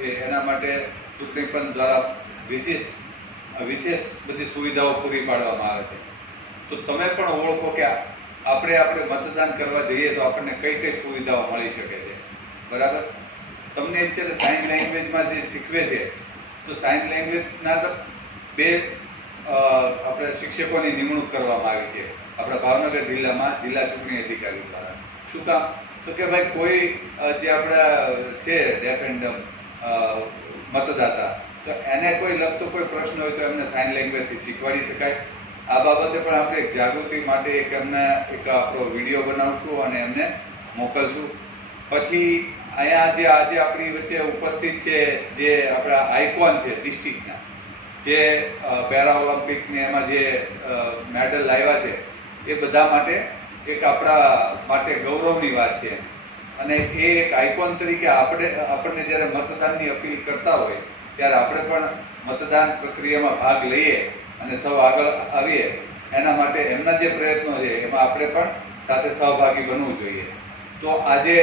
છે એના માટે ચૂંટણી પંચ દ્વારા વિશેષ વિશેષ બધી સુવિધાઓ પૂરી પાડવામાં આવે છે. તો તમે પણ ઓળખો કે આપણે આપણે મતદાન કરવા જઈએ તો આપણને કઈ કઈ સુવિધાઓ મળી શકે છે. બરાબર? તમને અત્યારે સાઇન લેંગ્વેજમાં જે શીખવે છે, તો સાઇન લેંગ્વેજના બે આપણે શિક્ષકોની નિમણૂક કરવામાં આવી છે. આપણા ભાવનગર જિલ્લામાં જિલ્લા ચૂંટણી અધિકારી દ્વારા. શું કામ? તો કે ભાઈ કોઈ જે આપણા છે ડેફ એન્ડ મતદાતા. તો એને કોઈ લગતો કોઈ પ્રશ્ન હોય તો એમને સાઇન લેંગ્વેજથી શીખવાડી શકાય. આ બાબતે પણ આપણે એક જાગૃતિ માટે એક એમને એક આપણો વીડિયો બનાવશું અને એમને મોકલશું. પછી અહીંયા જે આજે આપણી વચ્ચે ઉપસ્થિત છે જે આપણા આઇકોન છે ડિસ્ટ્રિક્ટના જે પેરા ઓલિમ્પિકને એમાં જે મેડલ લાવ્યા છે, એ બધા માટે એક આપણા માટે ગૌરવની વાત છે. અને એ એક આઇકોન તરીકે આપણે, આપણને જ્યારે મતદાનની અપીલ કરતા હોય, ત્યારે આપણે પણ મતદાન પ્રક્રિયામાં ભાગ લઈએ અને સૌ આગળ આવીએ. એના માટે એમના જે પ્રયત્નો છે, એમાં આપણે પણ સાથે સહભાગી બનવું જોઈએ. તો આજે